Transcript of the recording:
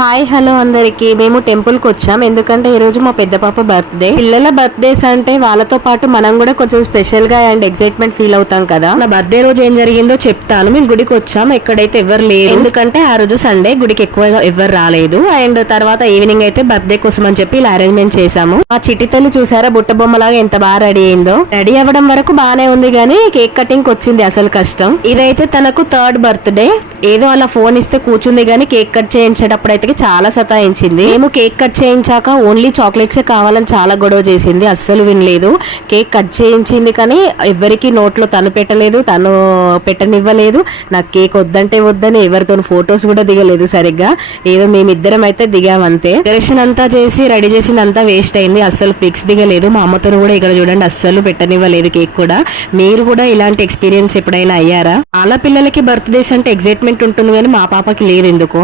Hi hello అందరికి. మేము temple కి వచ్చాం ఎందుకంటే ఈ రోజు మా పెద్ద పాప బర్త్డే. పిల్లల బర్త్డేస్ అంటే వాళ్ళతో పాటు మనం కూడా కొంచెం స్పెషల్ గా అండ్ ఎక్సైట్మెంట్ ఫీల్ అవుతాం కదా. నా బర్త్డే రోజు ఏం జరిగిందో చెప్తాను. మేము గుడికి వచ్చాం, ఎక్కడైతే ఎవరు లేరు ఎందుకంటే ఆ రోజు సండే, గుడికి ఎక్కువగా ఎవరు రాలేదు. అండ్ తర్వాత ఈవినింగ్ అయితే బర్త్డే కోసం అని చెప్పి ఇలా అరేంజ్మెంట్ చేసాము. ఆ చిట్టి తల్లి చూసారా బుట్ట బొమ్మలాగా ఎంత బాగా రెడీ అయిందో. రెడీ అవ్వడం వరకు బానే ఉంది కానీ కేక్ కటింగ్ వచ్చింది అసలు కష్టం. ఇదైతే తనకు థర్డ్ బర్త్డే. ఏదో అలా ఫోన్ ఇస్తే కూర్చుంది కానీ కేక్ కట్ చేయించేటప్పుడు అయితే చాలా సతాయించింది. మేము కేక్ కట్ చేయించాక ఓన్లీ చాక్లెట్సే కావాలని చాలా గొడవ చేసింది, అస్సలు వినలేదు. కేక్ కట్ చేయించింది కానీ ఎవరికి నోట్లో తను పెట్టలేదు, తను పెట్టనివ్వలేదు. నాకు కేక్ వద్దంటే వద్దని ఎవరితో ఫొటోస్ కూడా దిగలేదు సరిగ్గా. ఏదో మేమిద్దరం అయితే దిగామంతే. డెకరేషన్ అంతా చేసి రెడీ చేసింది అంతా వేస్ట్ అయింది, అస్సలు పిక్స్ దిగలేదు. మా అమ్మతో కూడా ఇక్కడ చూడండి అస్సలు పెట్టనివ్వలేదు కేక్ కూడా. మీరు కూడా ఇలాంటి ఎక్స్పీరియన్స్ ఎప్పుడైనా అయ్యారా? చాలా పిల్లలకి బర్త్డేస్ అంటే ఎగ్జైట్మెంట్ ఉంటుంది కానీ మా పాపకి లేదు ఎందుకో.